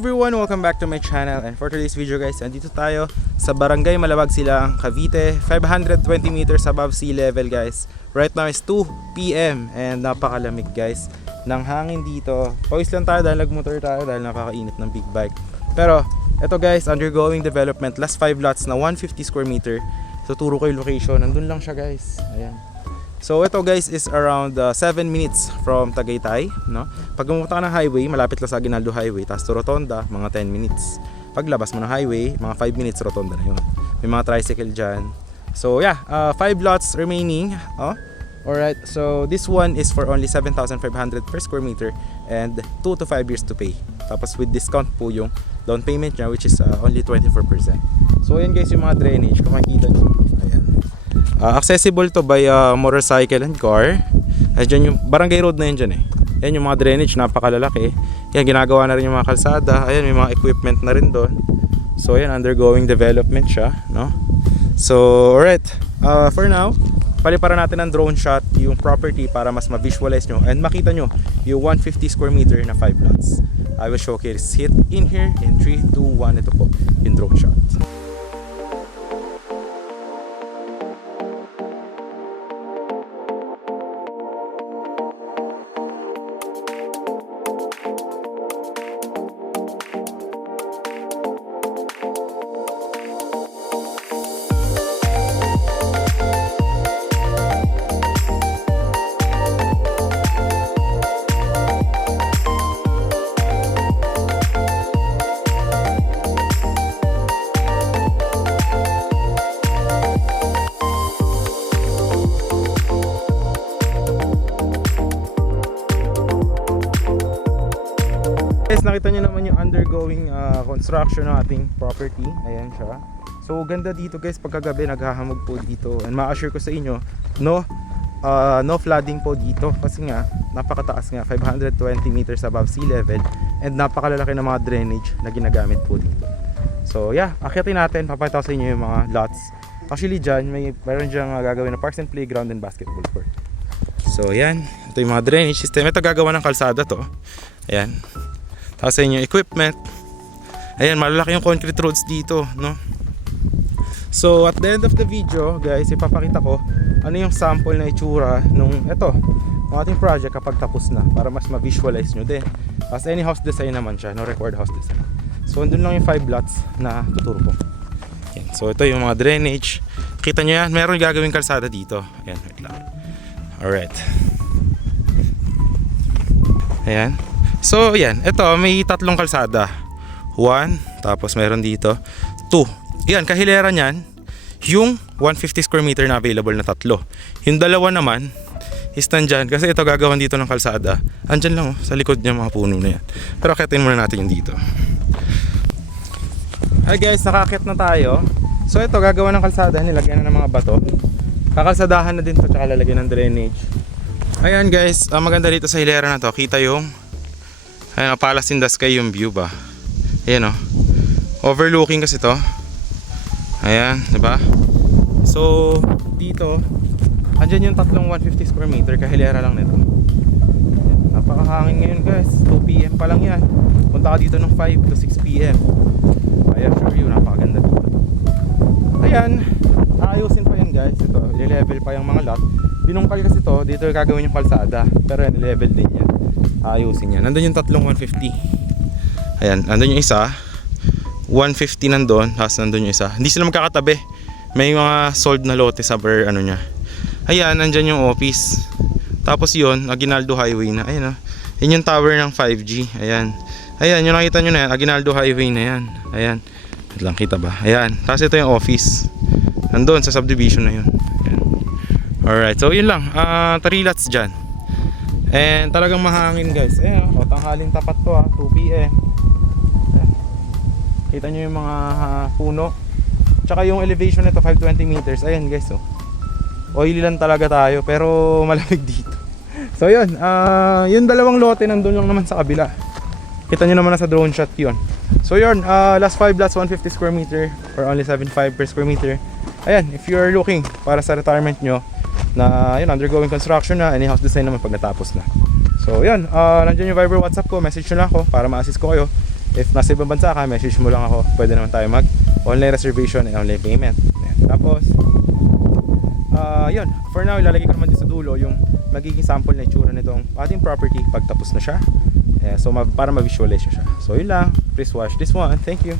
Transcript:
Everyone, welcome back to my channel, and for today's video guys, andito tayo sa Barangay Malabag Silang, Cavite, 520 meters above sea level guys. Right now is 2 PM and napakalamig guys ng hangin dito. Pawis lang tayo dahil nagmotor tayo dahil napakainit ng big bike. Pero eto guys, undergoing development, last 5 lots na 150 square meter. Tuturo ko yung location, nandun lang siya guys. Ayan. So ito guys is around 7 minutes from Tagaytay, no? Pag pumunta ka ng highway, malapit lang sa Aguinaldo Highway, tapos to Rotonda, mga 10 minutes. Paglabas mo ng highway, mga 5 minutes Rotonda na yun. May mga tricycle dyan. So yeah, 5 lots remaining. Oh. Alright, so this one is for only 7,500 per square meter and 2 to 5 years to pay. Tapos with discount po yung down payment niya, which is only 24%. So ayan guys yung mga drainage, kung makikita nyo. Ayan. Accessible to by motorcycle and car. Ayan yung barangay road na yun dyan eh. Ayan yung mga drainage, napakalalaki. Ayan, ginagawa na rin yung mga kalsada. Ayan, may mga equipment na rin doon. So ayan, undergoing development siya, no? So alright, for now, paliparan natin ng drone shot yung property para mas ma-visualize nyo and makita nyo yung 150 square meter na 5 lots. I will showcase it in here in 3, 2, 1. Ito po yung drone shot. Guys, nakita nyo naman yung undergoing construction ng ating property. Ayan siya. So ganda dito guys, pagkagabi naghahamog po dito. And ma-assure ko sa inyo, no flooding po dito. Kasi nga, napakataas nga, 520 meters above sea level. And napakalalaki ng mga drainage na ginagamit po dito. So yeah, akyatin natin, papakita ko sa inyo yung mga lots. Actually dyan, mayroon dyan gagawin na parks and playground and basketball court. So yan, ito yung mga drainage system. Ito gagawa ng kalsada to. Ayan. Tapos sa inyo equipment. Ayan, malalaki yung concrete roads dito, no? So at the end of the video guys, ipapakita ko ano yung sample na itsura nung ito, ng ating project kapag tapos na, para mas ma-visualize nyo din. As any house design naman siya, no required house design. So andun lang yung 5 lots na tuturo ko. Ayan. So ito yung mga drainage. Kita nyo yan, meron gagawing kalsada dito. Ayan, wait lang. Alright. Ayan. So yan, ito may tatlong kalsada. 1, tapos meron dito 2. Yan, kahilera niyan yung 150 square meter na available na tatlo. Yung dalawa naman is nandyan, kasi ito gagawan dito ng kalsada. Andyan lang sa likod niya mga puno na yan. Pero akitin muna natin yung dito. Hi guys, nakakit na tayo. So ito gagawa ng kalsada, nilagyan na ng mga bato. Kakalsadahan na din to, tsaka lalagyan ng drainage. Ayan guys, maganda dito sa hilera na to. Kita yung ayan, Palace in the Sky yung view ba. Ayan o, overlooking kasi to. Ayan, diba? So dito andyan yung tatlong 150 square meter, kahilera lang nito. Ayan, napakahangin ngayon guys, 2 PM pa lang yan. Punta ka dito ng 5 to 6 PM. I assure you, napakaganda dito. Ayan, aayusin pa yan guys. Ito, i-level pa yung mga lot. Binungkal kasi to, dito gagawin yung kalsada. Pero yan, level din yan. Ayusin yan. Nandun yung tatlong 150. Ayan, nandun yung isa 150 nandun, tapos nandun yung isa. Hindi sila magkakatabi. May mga sold na lote sa ano nya. Ayan, nandyan yung office. Tapos yun, Aguinaldo Highway na. Ayan o, yun yung tower ng 5G. Ayan, ayan, yung nakita nyo na yan, Aguinaldo Highway na yan. Ayan, wait lang, kita ba? Ayan, tapos ito yung office. Nandun sa subdivision na yun. Ayan. Alright, so yun lang, 3 lots dyan. And talagang mahangin guys. Ayan, o, tanghaling tapat to 2 PM. Ayan. Kita nyo yung mga puno. Tsaka yung elevation nito 520 meters. Ayan guys, oh. Oily lang talaga tayo, pero malamig dito. So yun, yung dalawang lote nandun lang naman sa kabila. Kita nyo naman na sa drone shot yun. So yun, last 5 lots 150 square meter or only 75 per square meter. Ayan, if you're looking para sa retirement nyo na yun, undergoing construction na, any house design naman pag natapos na. So yun, nandiyan yung Viber WhatsApp ko, message nyo lang ako para ma-assist ko kayo. If nasa ibang bansa ka, message mo lang ako. Pwede naman tayo mag online reservation and online payment. Tapos, yun. For now, ilalagay ko naman din sa dulo yung magiging sample na itsura nitong ating property pag tapos na siya. So, para ma-visualize siya. So, yun lang. Please watch this one. Thank you.